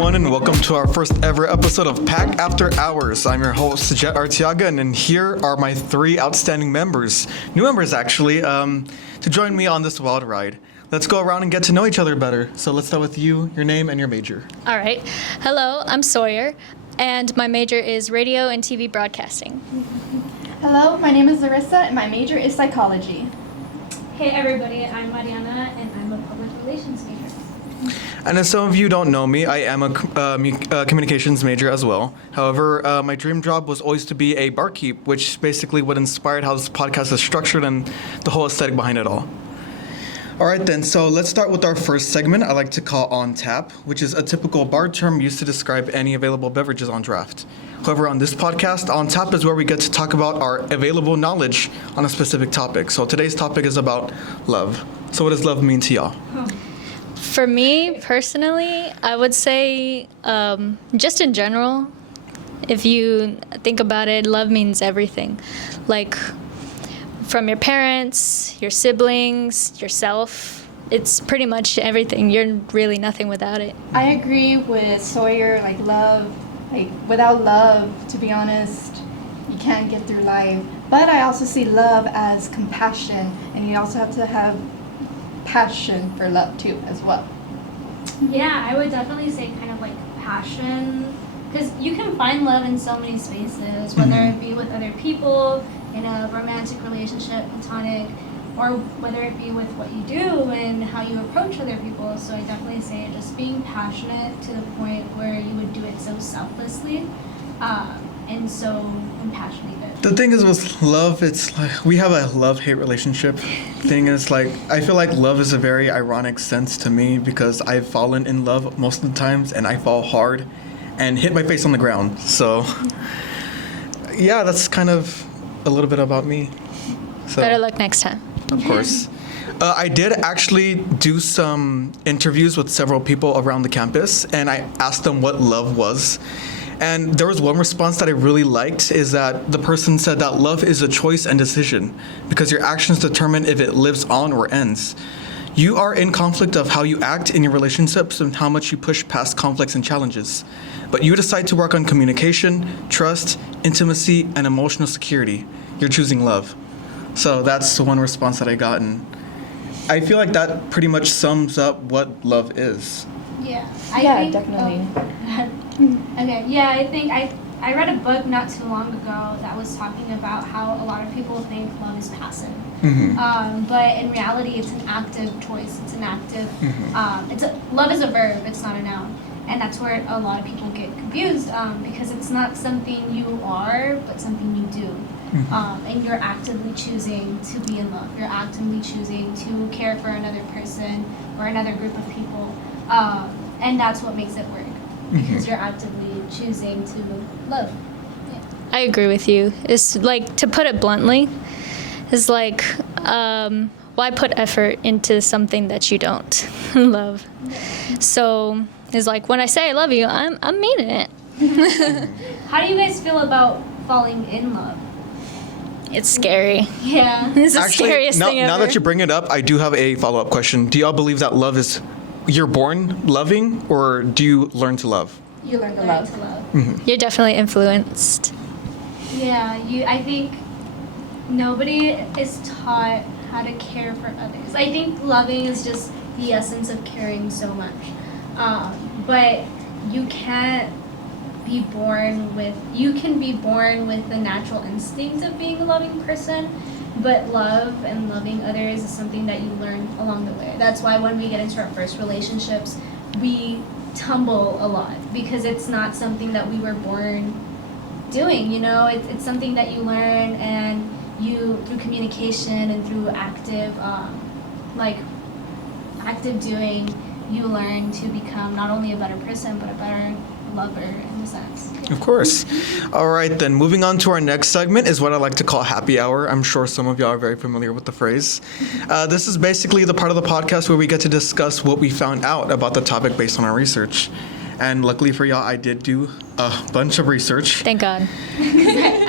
everyone, and welcome to our first ever episode of PAC After Hours. I'm your host, Jett Artiaga, and then here are my three outstanding members, new members actually, to join me on this wild ride. Let's go around and get to know each other better. So let's start with you, your name, and your major. All right. Hello, I'm Sawyer, and my major is radio and TV broadcasting. Hello, my name is Larissa, and my major is psychology. Hey everybody, I'm Mariana, and I'm a public relations major. And as some of you don't know me, I am a communications major as well. However, my dream job was always to be a barkeep, which basically what inspired how this podcast is structured and the whole aesthetic behind it all. All right then, so let's start with our first segment I like to call On Tap, which is a typical bar term used to describe any available beverages on draft. However, on this podcast, On Tap is where we get to talk about our available knowledge on a specific topic. So today's topic is about love. So what does love mean to y'all? For me, personally, I would say just in general, if you think about it, love means everything. Like from your parents, your siblings, yourself, it's pretty much everything. You're really nothing without it. I agree with Sawyer, love. Without love, to be honest, you can't get through life. But I also see love as compassion, and you also have to have passion for love too as well. Yeah, I would definitely say kind of like passion, because you can find love in so many spaces, whether it be with other people, in a romantic relationship, platonic, or whether it be with what you do and how you approach other people. So I definitely say just being passionate to the point where you would do it so selflessly and so compassionately good. The thing is with love, it's like we have a love-hate relationship. Thing is I feel like love is a very ironic sense to me because I've fallen in love most of the times and I fall hard and hit my face on the ground. So yeah, that's kind of a little bit about me. So, Better luck next time. of course. I did actually do some interviews with several people around the campus and I asked them what love was. And there was one response that I really liked is that the person said that love is a choice and decision because your actions determine if it lives on or ends. You are in conflict of how you act in your relationships and how much you push past conflicts and challenges. But you decide to work on communication, trust, intimacy, and emotional security. You're choosing love. So that's the one response that I got. And I feel like that pretty much sums up what love is. Yeah, Definitely. Okay, yeah, I think I read a book not too long ago that was talking about how a lot of people think love is passive. But in reality, it's an active choice. It's an active, love is a verb, it's not a noun. And that's where a lot of people get confused because it's not something you are, but something you do. And you're actively choosing to be in love. You're actively choosing to care for another person or another group of people. And that's what makes it work. Because you're actively choosing to love. Yeah. I agree with you. It's like, to put it bluntly, it's like, why put effort into something that you don't love? So it's like, when I say I love you, I'm meaning it. How do you guys feel about falling in love? It's scary. Yeah. It's the Actually, scariest thing ever. now that you bring it up, I do have a follow-up question. Do y'all believe that love is you're born loving or do you learn to love? You learn to Learn love. to love. You're definitely influenced. Yeah, I think nobody is taught how to care for others. I think loving is just the essence of caring so much. But you can't be born with, you can be born with the natural instinct of being a loving person, but love and loving others is something that you learn along the way. That's why when we get into our first relationships, we tumble a lot because it's not something that we were born doing, it's something that you learn and you, through communication and through active doing, you learn to become not only a better person, but a better lover in a sense. Of course. All right, then moving on to our next segment is what I like to call happy hour. I'm sure some of y'all are very familiar with the phrase. This is basically the part of the podcast where we get to discuss what we found out about the topic based on our research. And luckily for y'all, I did do a bunch of research. Thank God.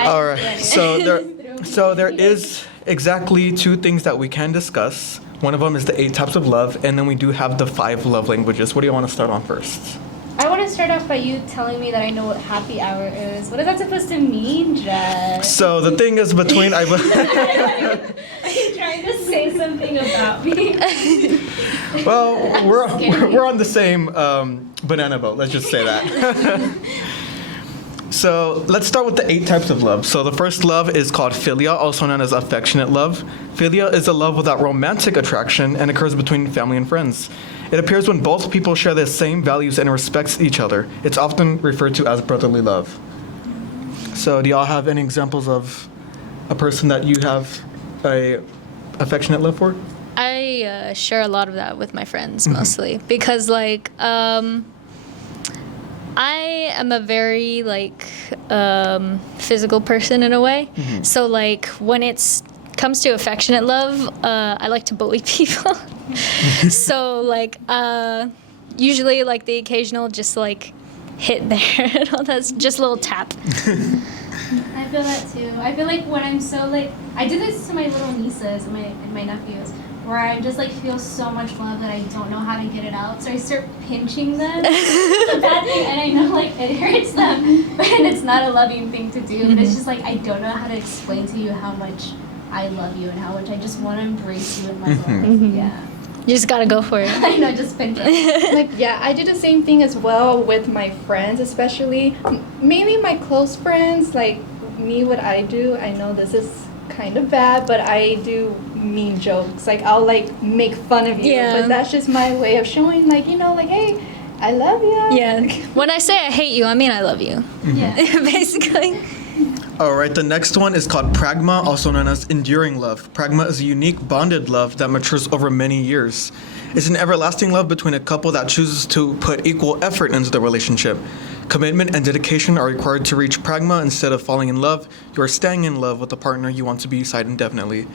All right, so there is exactly two things that we can discuss. One of them is the 8 types of love, and then we do have the 5 love languages. What do you want to start on first? I want to start off by you telling me that I know what happy hour is. What is that supposed to mean, Jett? So the thing is between Are you trying to say something about me? well, we're on the same banana boat. Let's just say that. So let's start with the 8 types of love. So the first love is called philia, also known as affectionate love. Philia is a love without romantic attraction and occurs between family and friends. It appears when both people share the same values and respects each other. It's often referred to as brotherly love. So do y'all have any examples of a person that you have a affectionate love for? I share a lot of that with my friends mostly because like I am a very like physical person in a way. So like when it's comes to affectionate love, I like to bully people. So like usually like the occasional just like hit there and all that's just a little tap. I feel that too. I feel like when I'm so like I do this to my little nieces and my nephews, where I just like feel so much love that I don't know how to get it out. So I start pinching them. It's a bad thing, and I know like it hurts them, and it's not a loving thing to do. But it's just like I don't know how to explain to you how much I love you and how much I just want to embrace you in my life. Yeah. You just gotta go for it. I know, just pinch it. Like, yeah, I do the same thing as well with my friends, especially mainly my close friends. Like me, what I do, I know this is kind of bad, but I do mean jokes. Like I'll like make fun of you, Yeah. but that's just my way of showing, like, you know, like, hey, I love you. Yeah. When I say I hate you, I mean I love you. Yeah. Basically. All right, the next one is called pragma, also known as enduring love. Pragma is a unique bonded love that matures over many years. It's an everlasting love between a couple that chooses to put equal effort into the relationship. Commitment and dedication are required to reach pragma. Instead of falling in love, you are staying in love with the partner you want to be beside indefinitely.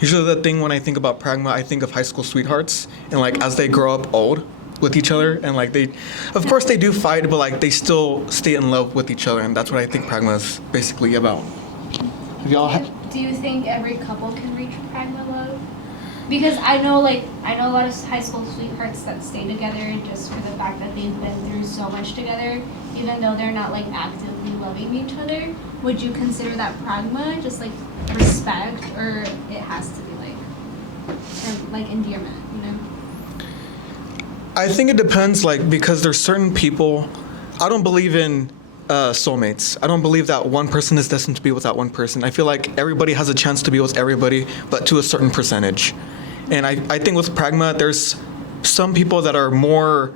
Usually the thing when I think about pragma, I think of high school sweethearts, and like as they grow up old with each other, and like they, of course they do fight, but like they still stay in love with each other, and that's what I think pragma is basically about. Have y'all Do you think every couple can reach pragma love? Because I know a lot of high school sweethearts that stay together just for the fact that they've been through so much together, even though they're not like actively loving each other. Would you consider that pragma, just like respect, or it has to be like endearment, you know? I think it depends, like, because there's certain people, I don't believe in soulmates. I don't believe that one person is destined to be with that one person. I feel like everybody has a chance to be with everybody, but to a certain percentage. And I think with pragma, there's some people that are more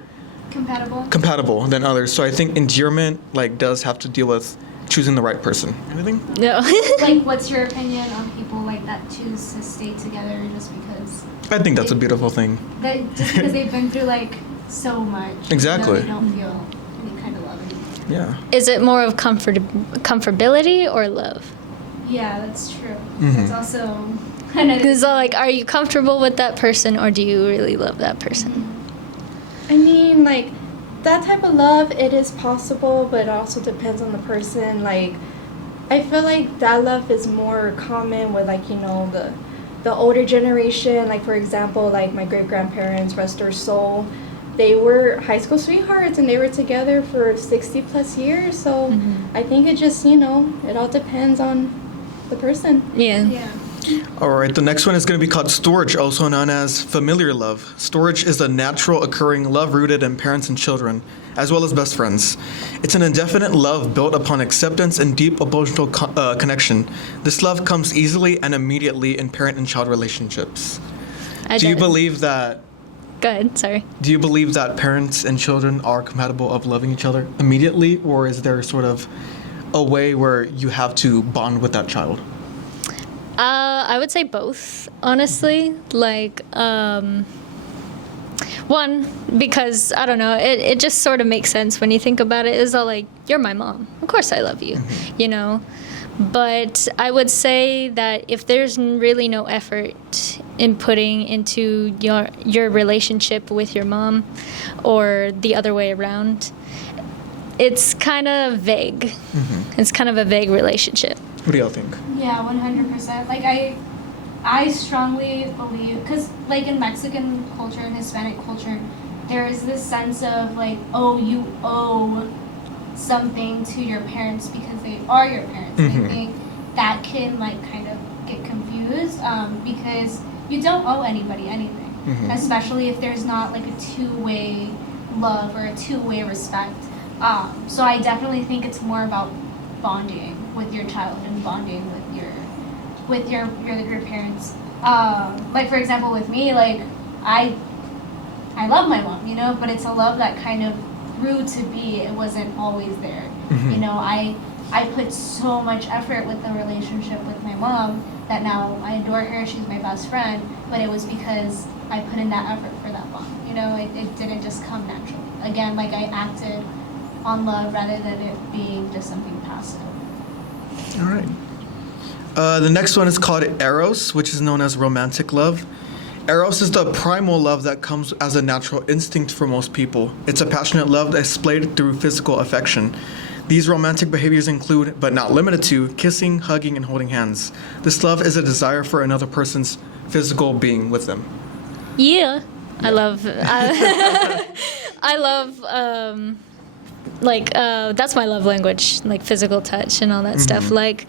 compatible than others. So I think endearment like does have to deal with choosing the right person. Anything? No. Like, what's your opinion on people like that choose to stay together just because? I think that's a beautiful thing. That just because they've been through like so much. Exactly. They don't feel any kind of love anymore. Yeah. Is it more of comfortability or love? Yeah, that's true. Mhm. It's also another. Because like, are you comfortable with that person or do you really love that person? I mean, like, that type of love, it is possible, but it also depends on the person. Like, I feel like that love is more common with, like, you know, the older generation. Like, for example, like my great-grandparents, rest their soul, they were high school sweethearts and they were together for 60 plus years. So I think it just, you know, it all depends on the person. Yeah. Yeah. All right, the next one is going to be called storage, also known as familiar love. Storage is a natural occurring love rooted in parents and children, as well as best friends. It's an indefinite love built upon acceptance and deep emotional connection. This love comes easily and immediately in parent and child relationships. Do you believe that Go ahead, sorry. Do you believe that parents and children are compatible of loving each other immediately, or is there sort of a way where you have to bond with that child? I would say both, honestly. Like, one, because, I don't know, it just sort of makes sense when you think about it. It's all like, you're my mom. Of course I love you, you know? But I would say that if there's really no effort in putting into your relationship with your mom or the other way around, it's kind of vague. It's kind of a vague relationship. What do y'all think? Yeah, 100%. Like, I strongly believe, because, like, in Mexican culture and Hispanic culture, there is this sense of like, oh, you owe something to your parents because they are your parents. And I think that can like kind of get confused because you don't owe anybody anything, especially if there's not like a two-way love or a two-way respect. So I definitely think it's more about bonding with your child and bonding with your parents. Like for example, with me, like I love my mom, you know, but it's a love that kind of grew to be. It wasn't always there, you know. I put so much effort with the relationship with my mom that now I adore her. She's my best friend, but it was because I put in that effort for that bond. You know, it didn't just come naturally. Again, like I acted on love rather than it being just something passive. All right. The next one is called Eros, which is known as romantic love. Eros is the primal love that comes as a natural instinct for most people. It's a passionate love displayed through physical affection. These romantic behaviors include, but not limited to, kissing, hugging, and holding hands. This love is a desire for another person's physical being with them. Yeah. I love that's my love language, like physical touch and all that stuff. Like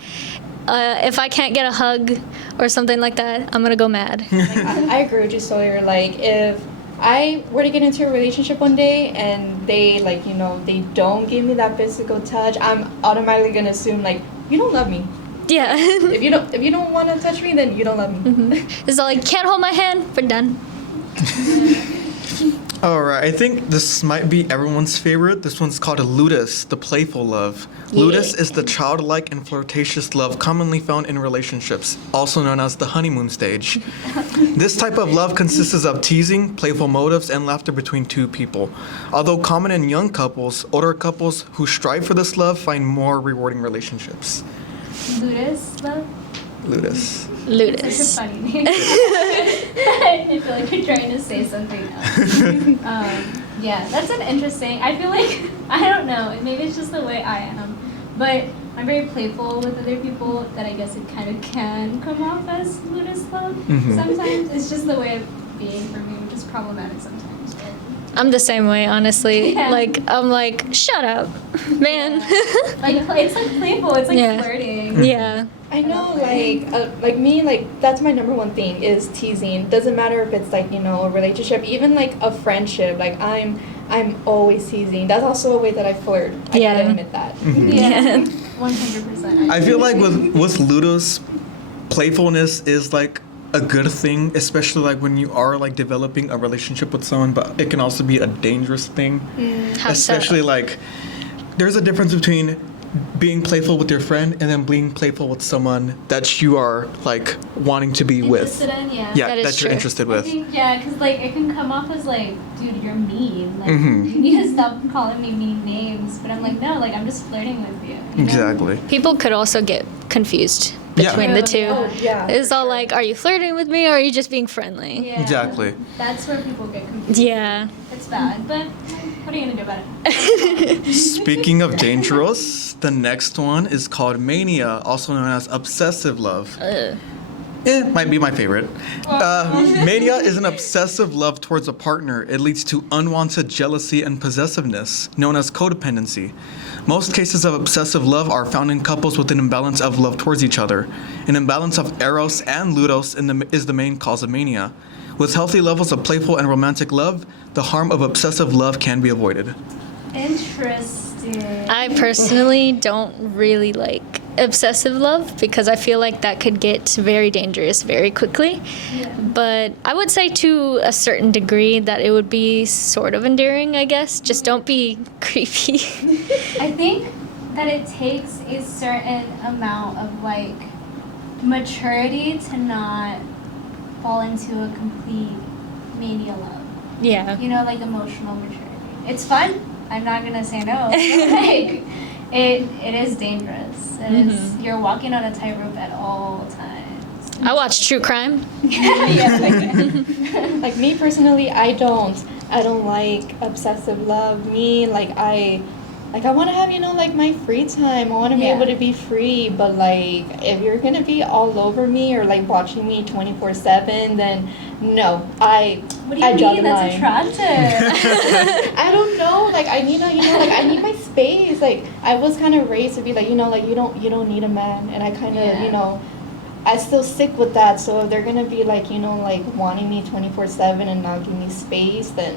if I can't get a hug or something like that, I'm gonna go mad. I agree with you, Sawyer. Like if I were to get into a relationship one day and they like, you know, they don't give me that physical touch, I'm automatically gonna assume like, you don't love me. Yeah. If you don't want to touch me, then you don't love me. It's all like, can't hold my hand, we're done. All right, I think this might be everyone's favorite. This one's called ludus, the playful love. Ludus is the childlike and flirtatious love commonly found in relationships, also known as the honeymoon stage. This type of love consists of teasing, playful motives, and laughter between two people. Although common in young couples, older couples who strive for this love find more rewarding relationships. Ludus love? Ludus. Such a Ludus. funny name. I feel like you're trying to say something else. Yeah, that's an interesting. I feel like I don't know. Maybe it's just the way I am, but I'm very playful with other people. That I guess it kind of can come off as ludus love. Sometimes it's just the way of being for me, which is problematic sometimes. But. I'm the same way, honestly. Yeah. Like, I'm like, shut up, man. Like it's like playful. It's like Yeah. flirting. Yeah. I know, like me, like that's my number one thing is teasing. Doesn't matter if it's like, you know, a relationship, even like a friendship. Like I'm always teasing. That's also a way that I flirt. I Yeah. gotta admit that. Yeah. 100%. I feel like with ludus, playfulness is like a good thing, especially like when you are like developing a relationship with someone, but it can also be a dangerous thing. How so? Especially like there's a difference between being playful with your friend and then being playful with someone that you are like wanting to be with. Interested in, yeah. Yeah, That is that you're true. interested I with. think, yeah, because like it can come off as like, dude, you're mean. Like Mhm. you need to stop calling me mean names. But I'm like, no, like I'm just flirting with you. You know? Exactly. People could also get confused Yeah. between the two. Oh, yeah. It's all like, are you flirting with me or are you just being friendly? Yeah. Exactly. That's where people get confused. Yeah. It's bad, but what are you gonna do about it? Speaking of dangerous, the next one is called mania, also known as obsessive love. Might be my favorite. Mania is an obsessive love towards a partner. It leads to unwanted jealousy and possessiveness, known as codependency. Most cases of obsessive love are found in couples with an imbalance of love towards each other. An imbalance of eros and ludus is the main cause of mania. With healthy levels of playful and romantic love, the harm of obsessive love can be avoided. Interesting. I personally don't really like obsessive love because I feel like that could get very dangerous very quickly. Yeah. But I would say to a certain degree that it would be sort of endearing, I guess. Just don't be creepy. I think that it takes a certain amount of like maturity to not fall into a complete mania love. Yeah. You know, like emotional maturity. It's fun. I'm not gonna say no. But, like it is dangerous. It is. You're walking on a tightrope at all times. I watch true crime. Yeah, like, Like me personally, I don't like obsessive love. Me, I want to have, you know, like my free time. I want to be Yeah. able to be free, but like if you're gonna be all over me or like watching me 24/7, then No, What do you I draw mean? the That's line. attractive. I don't know. Like I need I need my space. Like I was kind of raised to be like, like you don't need a man, and I kind of Yeah. I still stick with that. So if they're gonna be like like wanting me 24/7 and not give me space, then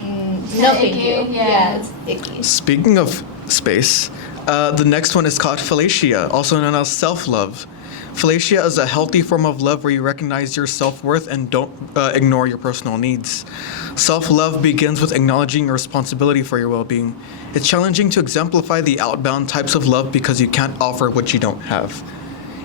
no thank icky, you. yeah. It's icky. Speaking of space, the next one is called fellatio, also known as self-love. Fellatio is a healthy form of love where you recognize your self-worth and don't ignore your personal needs. Self-love begins with acknowledging your responsibility for your well-being. It's challenging to exemplify the outbound types of love because you can't offer what you don't have.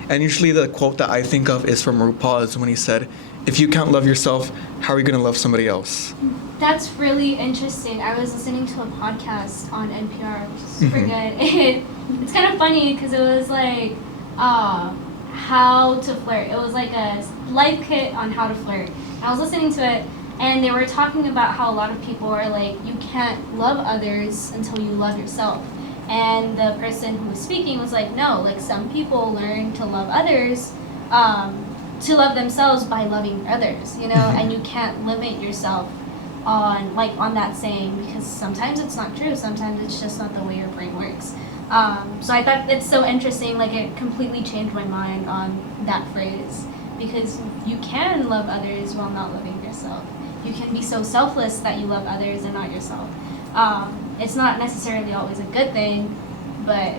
And usually the quote that I think of is from RuPaul, is when he said, if you can't love yourself, how are you going to love somebody else? That's really interesting. I was listening to a podcast on NPR, which is super good. And it's kind of funny because it was like how to flirt. It was like a life kit on how to flirt. I was listening to it, and they were talking about how a lot of people are like, you can't love others until you love yourself. And the person who was speaking was like, no, like some people learn to love others, to love themselves by loving others, and you can't limit yourself on that saying, because sometimes it's not true. Sometimes it's just not the way your brain works. So I thought it's so interesting. Like it completely changed my mind on that phrase, because you can love others while not loving yourself. You can be so selfless that you love others and not yourself. It's not necessarily always a good thing, but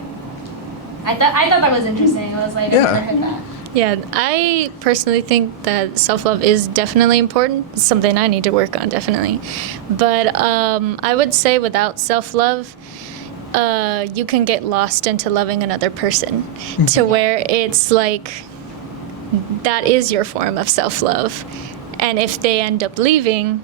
I thought that was interesting. I was like, Yeah. I've never heard that. Yeah, I personally think that self-love is definitely important. It's something I need to work on, definitely. But I would say without self-love, you can get lost into loving another person to where it's like that is your form of self-love. And if they end up leaving,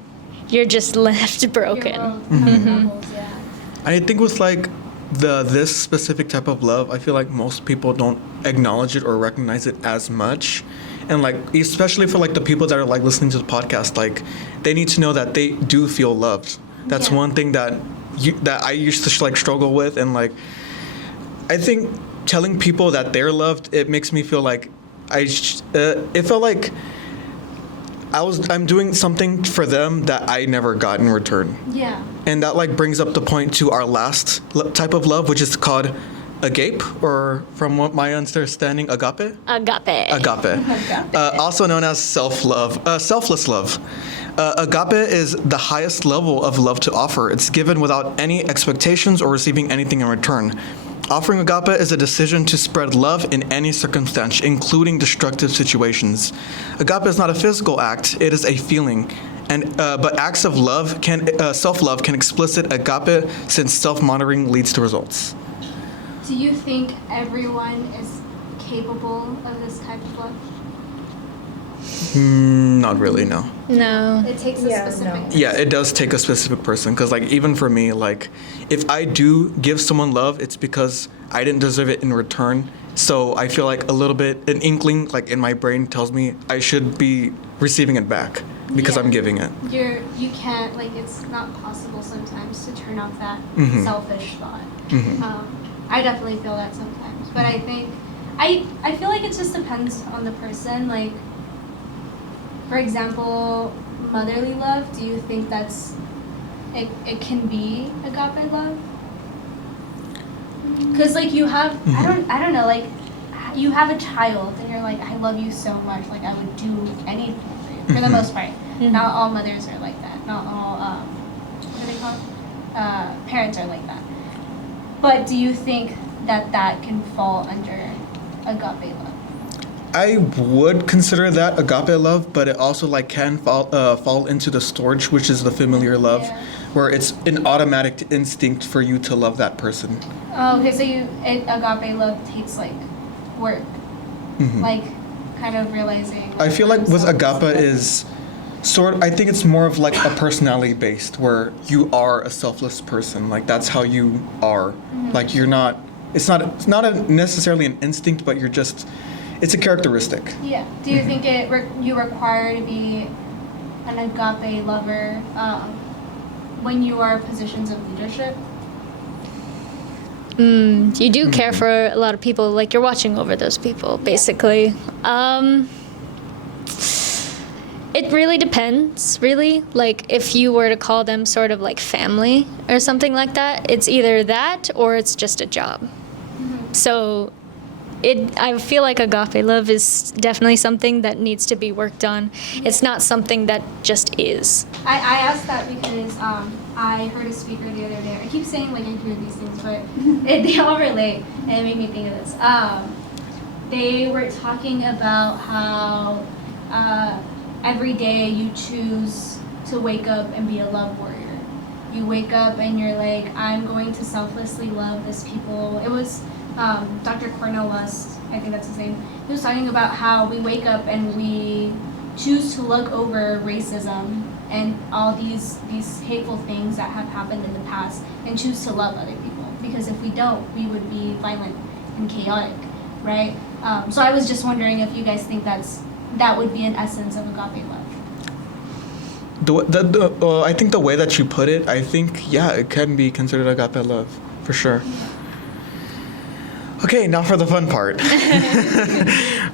you're just left Your broken. world kind of crumbles, yeah. I think with like this specific type of love, I feel like most people don't acknowledge it or recognize it as much. And like especially for like the people that are like listening to the podcast, like they need to know that they do feel loved. That's Yeah. one thing that I used to like struggle with, and like I think telling people that they're loved, it makes me feel like it felt like I'm doing something for them that I never got in return. Yeah. And that like brings up the point to our last type of love, which is called agape, or from what my understanding, agape. Agape. Also known as selfless love. Agape is the highest level of love to offer. It's given without any expectations or receiving anything in return. Offering agape is a decision to spread love in any circumstance, including destructive situations. Agape is not a physical act; it is a feeling. And but acts of love self-love can explicit agape, since self-monitoring leads to results. Do you think everyone is capable of this type of love? Not really, no. No. It takes a specific. Yeah, it does take a specific person, because like even for me, like if I do give someone love, it's because I didn't deserve it in return. So I feel like a little bit, an inkling like in my brain tells me I should be receiving it back because Yeah. I'm giving it. You can't, like, it's not possible sometimes to turn off that selfish thought. I definitely feel that sometimes, but I think I feel like it just depends on the person. Like, for example, motherly love. Do you think that's it can be agape love? Because like you have, I don't know, like you have a child and you're like, I love you so much, like I would do anything for you, for the most part. Not all mothers are like that. Not all what do they call it? Parents are like that. But do you think that can fall under agape love? I would consider that agape love, but it also like can fall into the storge, which is the familiar love, Yeah. where it's an automatic instinct for you to love that person. Oh, okay, so agape love takes like work, like kind of realizing. I feel like with self- agape is I think it's more of like a personality based, where you are a selfless person. Like that's how you are. Like you're not. It's not necessarily an instinct, but you're just. It's a characteristic. Yeah. Do you think you require to be an agape lover when you are in positions of leadership? You do care for a lot of people, like you're watching over those people, basically. It really depends, really. Like, if you were to call them sort of like family or something like that, it's either that or it's just a job. So I feel like agape love is definitely something that needs to be worked on. It's not something that just is. I asked that because I heard a speaker the other day. I keep saying like I hear these things, but they all relate, and it made me think of this. They were talking about how every day you choose to wake up and be a love warrior. You wake up and you're like, I'm going to selflessly love this people. It was Dr. Cornel West, I think that's his name. He was talking about how we wake up and we choose to look over racism and all these hateful things that have happened in the past and choose to love other people. Because if we don't, we would be violent and chaotic, right? So I was just wondering if you guys think that would be an essence of agape love. I think the way that you put it, I think, yeah, it can be considered agape love, for sure. Okay, now for the fun part.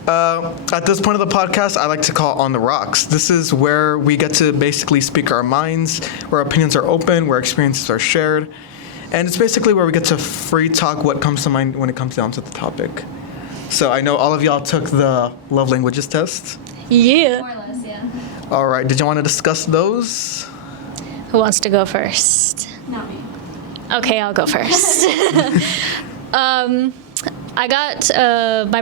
At this point of the podcast, I like to call On the Rocks. This is where we get to basically speak our minds, where opinions are open, where experiences are shared. And it's basically where we get to free talk what comes to mind when it comes down to the topic. So I know all of y'all took the love languages test. Yeah. More or less, yeah. All right, did you want to discuss those? Who wants to go first? Not me. Okay, I'll go first. I got my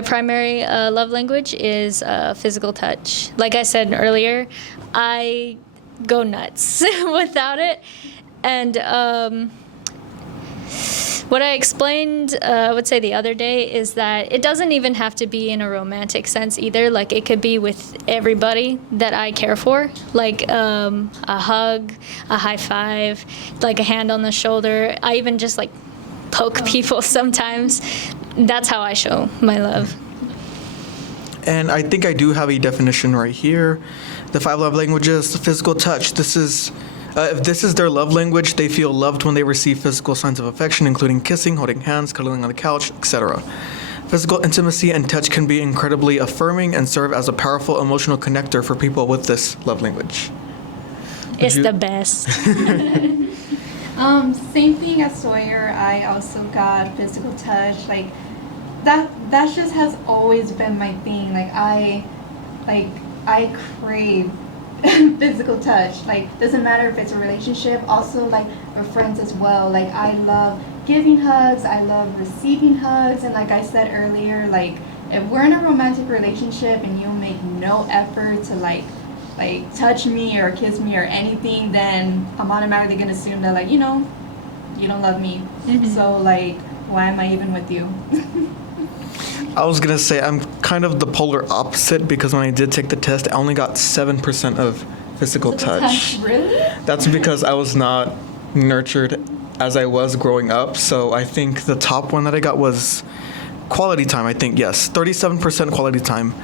primary love language is physical touch. Like I said earlier, I go nuts without it, and what I explained, I would say the other day, is that it doesn't even have to be in a romantic sense either. Like, it could be with everybody that I care for. Like, a hug, a high five, like a hand on the shoulder. I even just, like, poke people sometimes. That's how I show my love. And I think I do have a definition right here. The 5 love languages, the physical touch. If this is their love language, they feel loved when they receive physical signs of affection, including kissing, holding hands, cuddling on the couch, etc. Physical intimacy and touch can be incredibly affirming and serve as a powerful emotional connector for people with this love language. It's the best. Same thing as Sawyer. I also got physical touch. Like that just has always been my thing. I crave physical touch. Like, doesn't matter if it's a relationship, also like with friends as well. Like, I love giving hugs, I love receiving hugs, and like I said earlier, like if we're in a romantic relationship and you make no effort to like touch me or kiss me or anything, then I'm automatically gonna assume that like, you don't love me. Mm-hmm. So like, why am I even with you? I was gonna say I'm kind of the polar opposite, because when I did take the test, I only got 7% of physical touch. Really? That's because I was not nurtured as I was growing up. So I think the top one that I got was quality time. I think, yes, 37% quality time.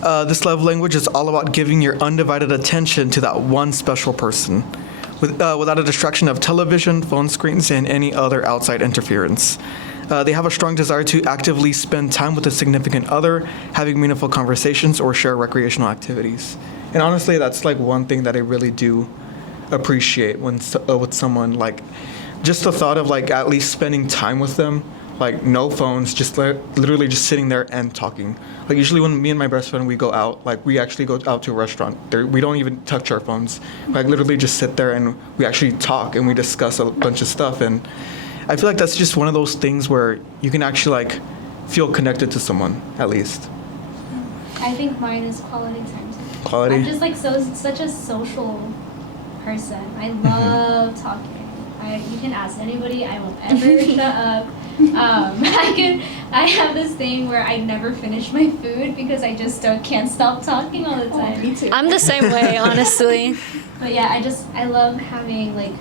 This love language is all about giving your undivided attention to that one special person, without a distraction of television, phone screens, and any other outside interference. They have a strong desire to actively spend time with a significant other, having meaningful conversations, or share recreational activities. And honestly, that's like one thing that I really do appreciate when with someone, like just the thought of like at least spending time with them, like no phones, just literally just sitting there and talking. Like usually when me and my best friend, we go out, like we actually go out to a restaurant. We don't even touch our phones. Like literally just sit there and we actually talk and we discuss a bunch of stuff. And I feel like that's just one of those things where you can actually like feel connected to someone, at least. I think mine is quality time. Quality? I'm just like such a social person. I love talking. You can ask anybody. I won't ever shut up. I have this thing where I never finish my food because I just can't stop talking all the time. Me too. I'm the same way, honestly. But yeah, I love having like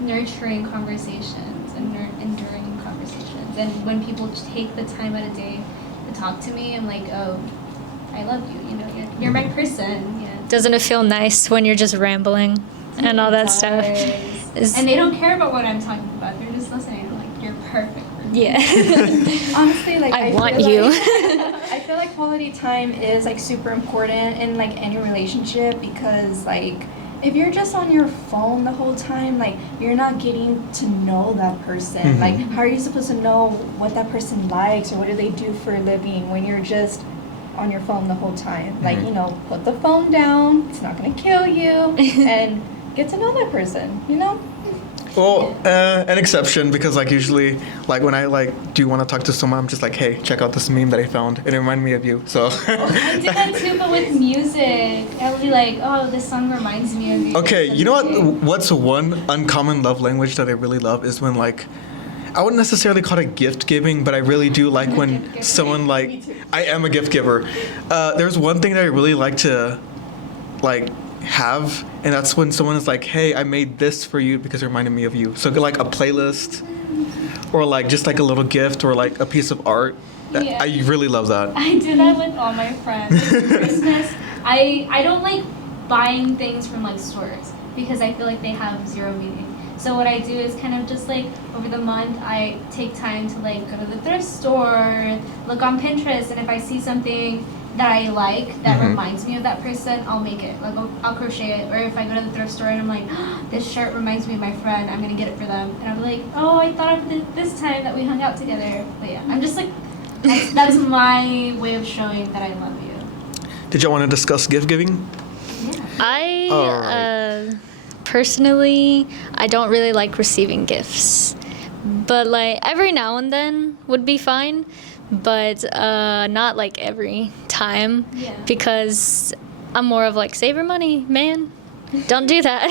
nurturing conversations and enduring conversations. And when people take the time out of day to talk to me, I'm like, oh, I love you. You're my person. Yeah. Doesn't it feel nice when you're just rambling and all that stuff? And they don't care about what I'm talking about. They're just listening. I'm like, you're perfect for me. Yeah. Honestly, like I want you. I feel like quality time is like super important in like any relationship because like if you're just on your phone the whole time, like you're not getting to know that person. Mm-hmm. Like how are you supposed to know what that person likes or what do they do for a living when you're just on your phone the whole time? Like, Mm-hmm. you know, put the phone down. It's not going to kill you and get to know that person, you know? Well, an exception because like usually like when I like do want to talk to someone, I'm just like, hey, check out this meme that I found. It reminded me of you. So. I do that too, but with music. I'll be like, oh, this song reminds me of you. Okay, you know what? What's one uncommon love language that I really love is when like, I wouldn't necessarily call it gift giving, but I really do like when someone like, I am a gift giver. There's one thing that I really like to like have, and that's when someone is like, hey, I made this for you because it reminded me of you. So like a playlist or like just like a little gift or like a piece of art. Yeah. I really love that. I do that with all my friends. For Christmas, I don't like buying things from like stores because I feel like they have zero meaning. So what I do is kind of just like over the month I take time to like go to the thrift store, look on Pinterest, and if I see something that I like that Mhm. reminds me of that person, I'll make it. Like I'll crochet it. Or if I go to the thrift store and I'm like, this shirt reminds me of my friend, I'm gonna get it for them. And I'll be like, oh, I thought of this time that we hung out together. But yeah, I'm just like, that's my way of showing that I love you. Did y'all want to discuss gift giving? I Alright. personally, I don't really like receiving gifts, but like every now and then would be fine, but not like every time Yeah. because I'm more of like save your money, man. Don't do that.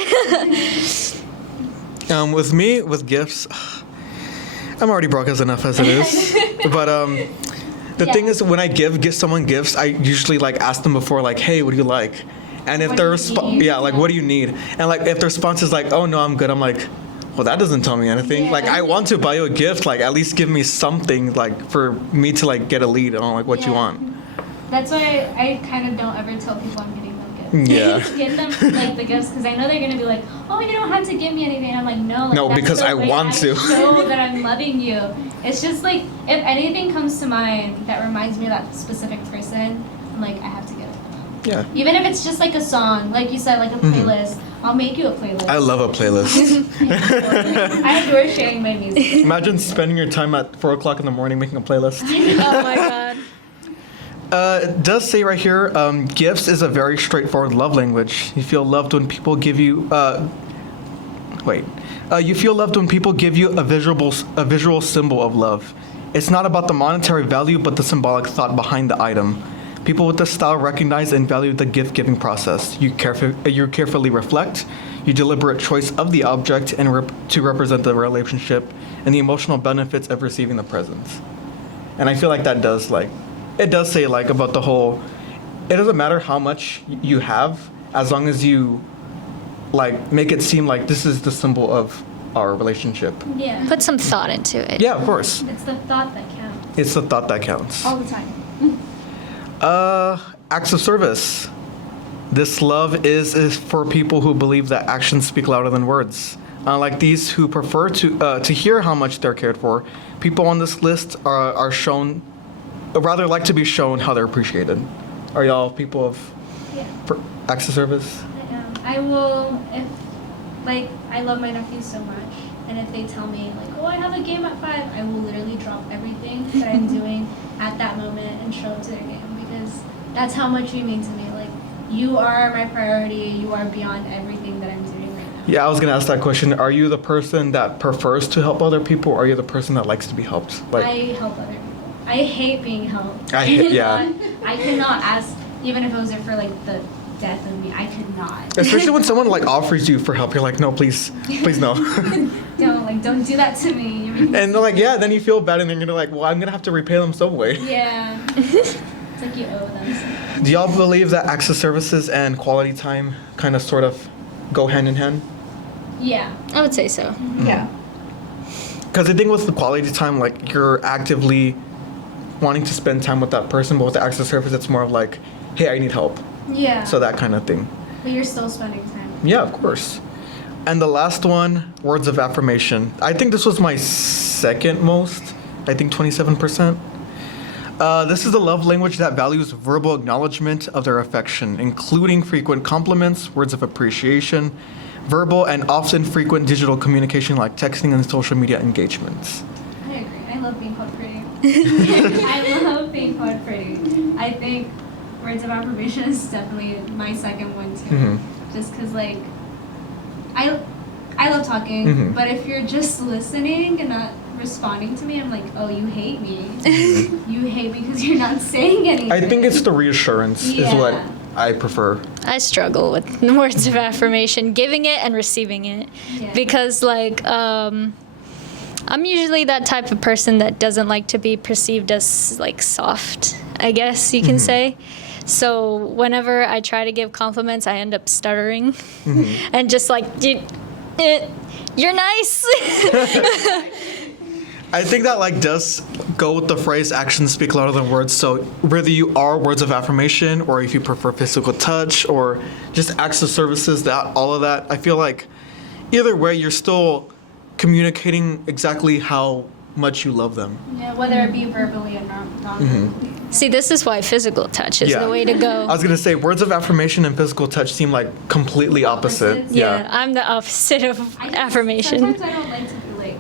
With me, with gifts, I'm already broke as enough as it is. But the thing is, when I give someone gifts, I usually like ask them before, like, hey, what do you like? And if What their do you need? yeah, like, what do you need? And like, if their response is like, oh no, I'm good, I'm like, well, that doesn't tell me anything. Yeah. Like, I want to buy you a gift, like, at least give me something, like, for me to like get a lead on like what you Yeah. want. That's why I kind of don't ever tell people I'm getting them gifts. Yeah. Get them like the gifts because I know they're gonna be like, oh, you don't have to give me anything. I'm like, no. Like, No, that's because the I way want to. Show that I'm loving you. It's just like if anything comes to mind that reminds me of that specific person, I'm like, I have to get it. Yeah. Even if it's just like a song, like you said, like a playlist, I'll make you a playlist. I love a playlist. I adore sharing my music. Imagine spending your time at 4 o'clock in the morning making a playlist. Oh my god. It does say right here, gifts is a very straightforward love language. You feel loved when people give you. You feel loved when people give you a visual symbol of love. It's not about the monetary value, but the symbolic thought behind the item. People with this style recognize and value the gift-giving process. You carefully reflect, your deliberate choice of the object, and to represent the relationship and the emotional benefits of receiving the presents. And I feel like that does it does say like about the whole. It doesn't matter how much you have, as long as you like make it seem like this is the symbol of our relationship. Yeah. Put some thought into it. Yeah, of course. It's the thought that counts. It's the thought that counts. All the time. Acts of service. This love is for people who believe that actions speak louder than words. Unlike these who prefer to hear how much they're cared for, people on this list are shown, rather like to be shown how they're appreciated. Are y'all people of Yeah. acts of service? I am. I will, if, like, I love my nephews so much, and if they tell me, like, oh, I have a game at 5, I will literally drop everything that I'm doing at that moment and show up to their game, because that's how much you mean to me. Like, you are my priority, you are beyond everything that I'm doing right now. Yeah, I was gonna ask that question. Are you the person that prefers to help other people, or are you the person that likes to be helped? I help other people. I hate being helped. Yeah. I cannot ask, even if it was for, like, the death of me, I could not. Especially when someone like offers you for help, you're like, no, please no. Don't do that to me. And they're like, yeah, then you feel bad, and then you're like, well, I'm gonna have to repay them some way. Yeah. It's like you owe them something. Do y'all believe that acts of services and quality time kind of sort of go hand in hand? Yeah. I would say so. Yeah. Because the thing with the quality time, like you're actively wanting to spend time with that person, but with the acts of service, it's more of like, hey, I need help. Yeah. So that kind of thing. But you're still spending time. Yeah, of course. And the last one, words of affirmation. I think this was my second most. I think 27%. This is the love language that values verbal acknowledgement of their affection, including frequent compliments, words of appreciation, verbal and often frequent digital communication like texting and social media engagements. I agree. I love being called pretty. I love being called pretty. I think words of affirmation is definitely my second one too. Mm-hmm. Just because, like, I love talking, Mm-hmm. but if you're just listening and not responding to me, I'm like, oh, you hate me. You hate me because you're not saying anything. I think it's the reassurance is what Yeah. I prefer. I struggle with words of affirmation, giving it and receiving it, Yeah. because like I'm usually that type of person that doesn't like to be perceived as like soft, I guess you can say. So whenever I try to give compliments, I end up stuttering and just like, you're nice. I think that like does go with the phrase actions speak louder than words. So whether you are words of affirmation or if you prefer physical touch or just acts of services, that all of that, I feel like either way you're still communicating exactly how much you love them. Yeah, whether it be verbally or non-verbally. See, this is why physical touch is Yeah. the way to go. I was gonna say words of affirmation and physical touch seem like completely opposite. Opposites? Yeah, I'm the opposite of affirmation. Sometimes I don't like to be like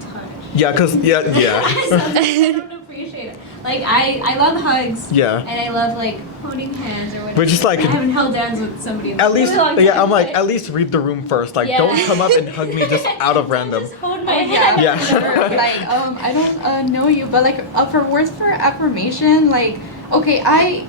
touched. Yeah, cause yeah. Sometimes I don't appreciate it. Like I love hugs. Yeah. And I love like holding hands or whatever. But just like I haven't held hands with somebody. in a at least really long yeah, time, I'm like but- at least read the room first. Like Yeah. don't come up and hug me just out of random. Just hold my hand. Yeah. Sure, like I don't know you, but like for words for affirmation, like okay, I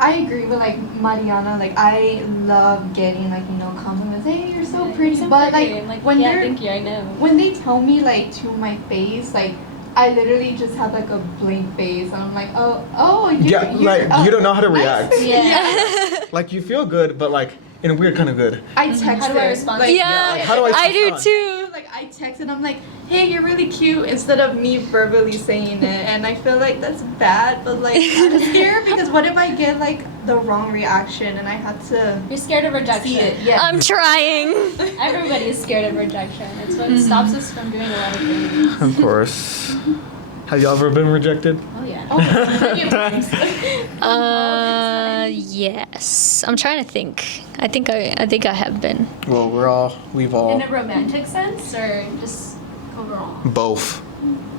agree with like Mariana. Like I love getting like compliments. Hey, you're so pretty. So But pretty. like I'm like, when yeah, they're thank you, I know. when they tell me like to my face, like I literally just have like a blank face, and I'm like, oh, Yeah, like you don't know how to nice. react. Yeah. Like you feel good, but like in a weird kind of good. I text How do I her, respond? like, Yeah, like, how do I do respond? too. Like I text and I'm like, hey, you're really cute, instead of me verbally saying it, and I feel like that's bad, but like I'm scared because what if I get like the wrong reaction and I have to You're scared of rejection. see it? Yeah. I'm trying. Everybody is scared of rejection. It's what stops us from doing a lot of things. Of course. Have you ever been rejected? Oh yeah. Plenty of times. Yes. I'm trying to think. I think I have been. Well, we've all In a romantic sense or just overall? both.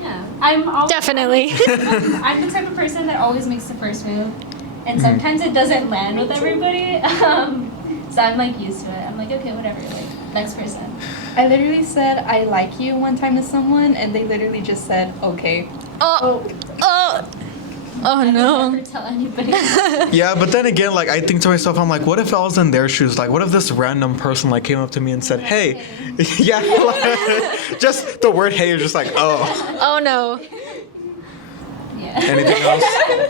Yeah. I'm always, Definitely. I'm the type of person that always makes the first move, and sometimes it doesn't land with everybody. So I'm like used to it. I'm like, okay, whatever. Like next person. I literally said I like you one time to someone, and they literally just said okay. Oh no. Never tell anybody. Yeah, but then again, like I think to myself, I'm like, what if I was in their shoes? Like, what if this random person like came up to me and said, "Hey," yeah, like, just the word "hey" is just like, oh. Oh no. Yeah. Anything else?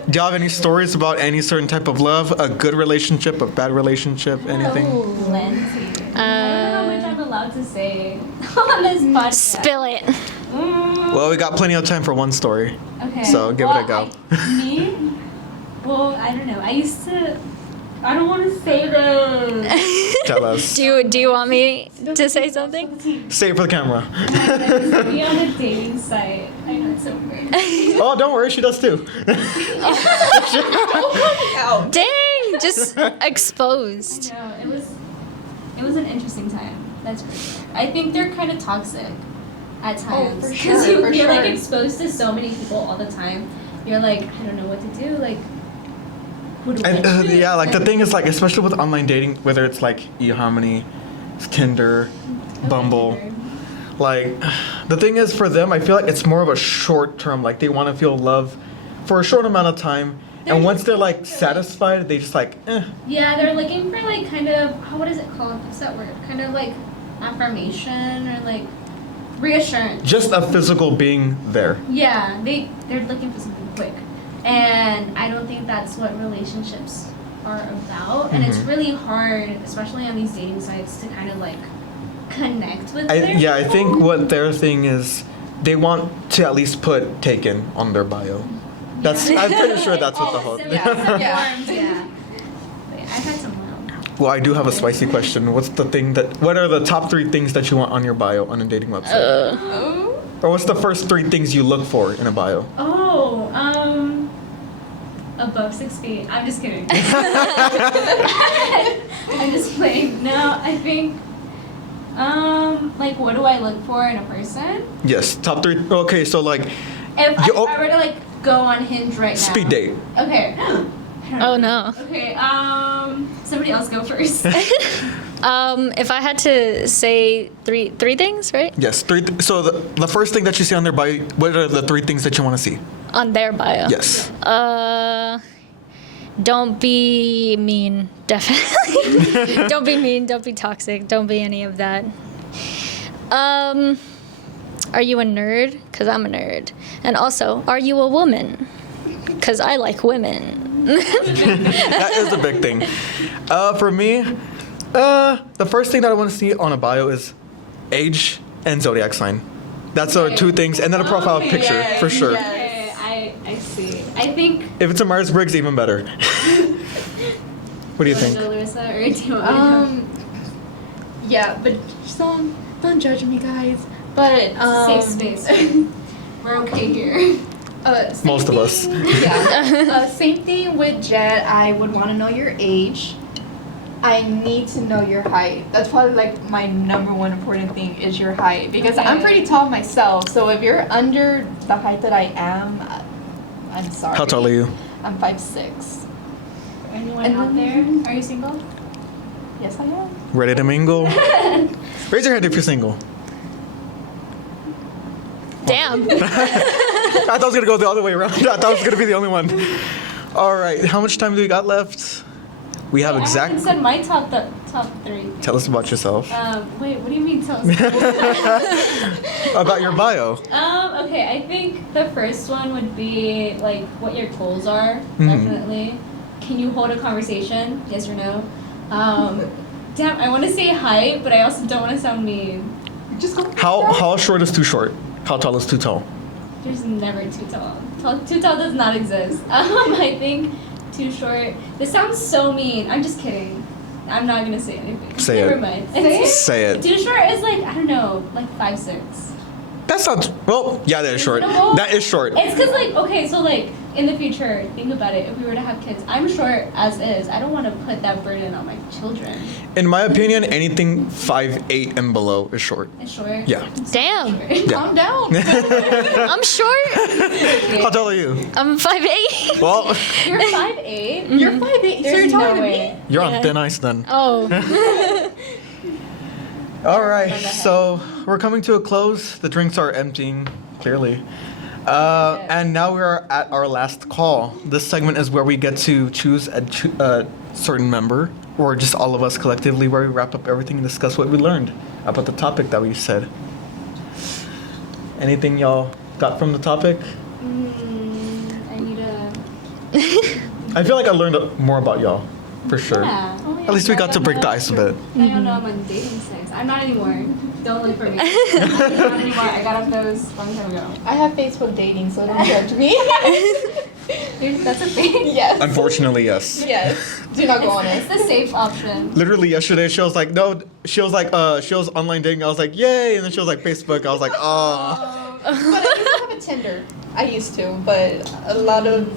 Do y'all have any stories about any certain type of love? A good relationship, a bad relationship, anything? Plenty. I don't know how much I'm allowed to say on this podcast. Spill it. Well, we got plenty of time for one story. Okay. So give it a go. Me? Well, I don't know. I don't want to say this. Tell us. Do you want me to say something? Say it for the camera. I used to be on a dating site. I know it's so weird. Oh, don't worry, she does too. Dang, just exposed. No, it was an interesting time. That's for sure. I think they're kind of toxic at times for because sure, for you're like sure. exposed to so many people all the time. You're like, I don't know what to do. Like, what do I And do? yeah, like the thing is, like especially with online dating, whether it's like eHarmony, Tinder, Bumble, like the thing is for them, I feel like it's more of a short term. Like they want to feel love for a short amount of time, and once they're like satisfied, they just like, Yeah, they're looking for like kind of what is it called? What's that word? Kind of like affirmation or like reassurance. just a physical being there. Yeah, they're looking for something quick, and I don't think that's what relationships are about. And it's really hard, especially on these dating sites, to kind of like connect with. I other think people. what their thing is, they want to at least put "taken" on their bio. That's I'm pretty sure that's what the whole. Similar forms, yeah. But yeah, I've had some wild. Well, I do have a spicy question. What are the top 3 things that you want on your bio on a dating website? Or what's the first 3 things you look for in a bio? Oh, above 6 feet. I'm just kidding. I'm just playing. No, I think, like, what do I look for in a person? Yes, top 3. Okay, so like If I were to, like, go on Hinge right now. speed date. Okay. Oh no. Okay, somebody else go first. If I had to say three things, right? Yes, 3. So the first thing that you see on their bio, what are the 3 things that you want to see? On their bio. Yes. Don't be mean, definitely. Don't be mean, don't be toxic, don't be any of that. Are you a nerd? Because I'm a nerd. And also, are you a woman? Because I like women. That is a big thing. For me, the first thing that I want to see on a bio is age and zodiac sign. That's our 2 things, and then a profile picture for sure. Okay, I see. I think. If it's a Myers-Briggs, even better. What do you think? Go, Larissa, or do you want me to go? Yeah, but just don't judge me, guys. But Safe space. We're okay here. Most of us. Yeah. Same thing with Jett. I would want to know your age. I need to know your height. That's probably like my number one important thing is your height because I'm pretty tall myself. So if you're under the height that I am, I'm sorry. How tall are you? I'm 5'6". Anyone out there? Are you single? Yes, I am. Ready to mingle? Raise your hand if you're single. Damn. I thought I was gonna go the other way around. I thought I was gonna be the only one. All right, how much time do we got left? We have I exact. haven't said my top 3. Tell us about yourself. Wait, what do you mean tell us? About your bio. Okay, I think the first one would be like what your goals are. Mhm. Definitely. Can you hold a conversation? Yes or no? Damn, I want to say height, but I also don't want to sound mean. Just go. How short is too short? How tall is too tall? There's never too tall. Too tall does not exist. I think too short. This sounds so mean. I'm just kidding. I'm not gonna say anything. Say Never it. mind. Say it. Too short is like, I don't know, like 5'6". That sounds. Well, yeah, that is short. Reasonable? That is short. It's because, like, okay, so, like, in the future, think about it. If we were to have kids, I'm short as is. I don't want to put that burden on my children. In my opinion, anything 5'8" and below is short. It's short. Yeah. Damn. Yeah. Calm down. I'm short. How tall are you? I'm 5'8". Well, You're 5'8". You're 5'8", so There's you're taller no than me. way. you're Yeah. on thin ice then. Oh. All right, so we're coming to a close. The drinks are emptying, clearly. And now we are at our last call. This segment is where we get to choose a certain member, or just all of us collectively, where we wrap up everything and discuss what we learned about the topic that we said. Anything y'all got from the topic? I need a... I feel like I learned more about y'all, for sure. Yeah. At least we got to break the ice a bit. I don't know I'm on dating sites. I'm not anymore. Don't look for me. I'm not anymore. I got off those a long time ago. I have Facebook dating, so don't judge me. That's a thing. Yes. Unfortunately, yes. Yes. Do not go on It's it. the safe option. Literally yesterday, she was like, no, she was online dating. I was like, yay. And then she was like, Facebook. I was like, oh. But I used to have a Tinder. I used to, but a lot of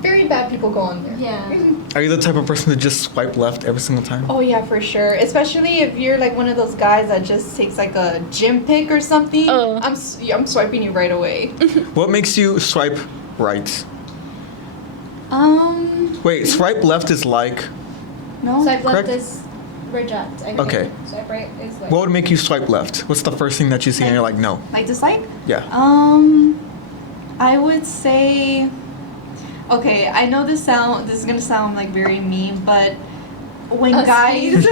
very bad people go on there. Yeah. Are you the type of person to just swipe left every single time? Oh yeah, for sure. Especially if you're like one of those guys that just takes like a gym pic or something. Oh. I'm swiping you right away. What makes you swipe right? Wait, swipe left is like. No. Swipe left Correct? is reject. I think. Okay. Swipe right is like. What would make you swipe left? What's the first thing that you see and you're like, no? Like dislike? Yeah. I would say. Okay, I know this is gonna sound like very mean, but when guys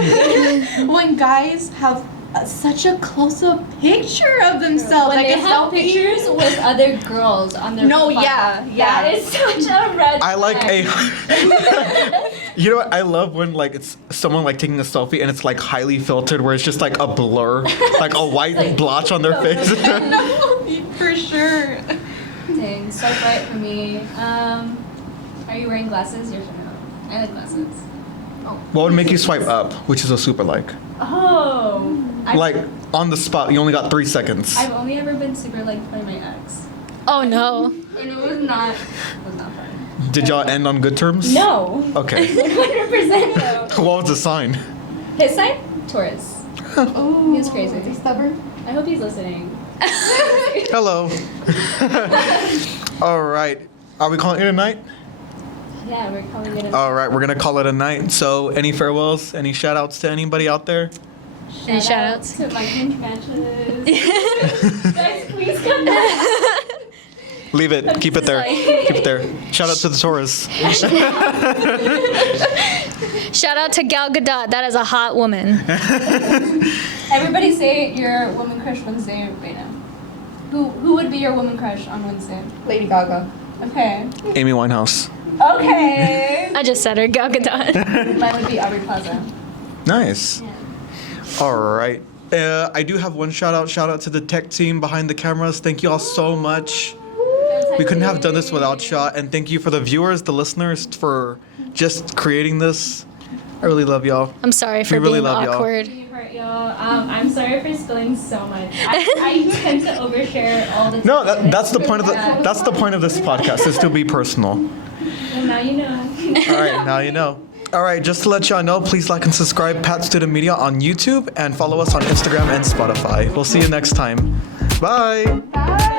have such a close-up picture of themselves, When like they a have selfie. pictures with other girls on their No, profile. yeah. That is such a red I like flag. You know what? I love when like it's someone like taking a selfie and it's like highly filtered, where it's just like a blur, like a white blotch on their face. No, for sure. Dang, swipe right for me. Are you wearing glasses? Yes or no? I like glasses. What would make you swipe up, which is a super like? Oh. Like on the spot, you only got 3 seconds. I've only ever been super liked by my ex. Oh no. And it was not fun. Did y'all end on good terms? No. Okay. 100% no. What was the sign? His sign? Taurus. Oh, He's crazy. Is he stubborn? I hope he's listening. Hello. All right. Are we calling it a night? Yeah, we're calling it a All right, we're gonna call it a night. So, any farewells? Any shout outs to anybody out there? Any shout outs? to my cringe matches. Guys, please come back. Leave it. Keep it there. Keep it there. Shout out to the Taurus. Shout out to Gal Gadot. That is a hot woman. Everybody say your woman crush Wednesday right now. Who would be your woman crush on Wednesday? Lady Gaga. Okay. Amy Winehouse. Okay. I just said her, Gal Gadot. Mine would be Aubrey Plaza. Nice. Yeah. All right. I do have one shout out. Shout out to the tech team behind the cameras. Thank you all so much. We couldn't have done this without y'all. And thank you for the viewers, the listeners, for just creating this. I really love y'all. I'm sorry for We really being love y'all. awkward. You hurt y'all. I'm sorry for spilling so much. I tend to overshare all the time. No, that's the point of that's the point of this podcast, is to be personal. Well, now you know. All right, now you know. All right, just to let y'all know, please like and subscribe Pat Student Media on YouTube and follow us on Instagram and Spotify. We'll see you next time. Bye. Bye.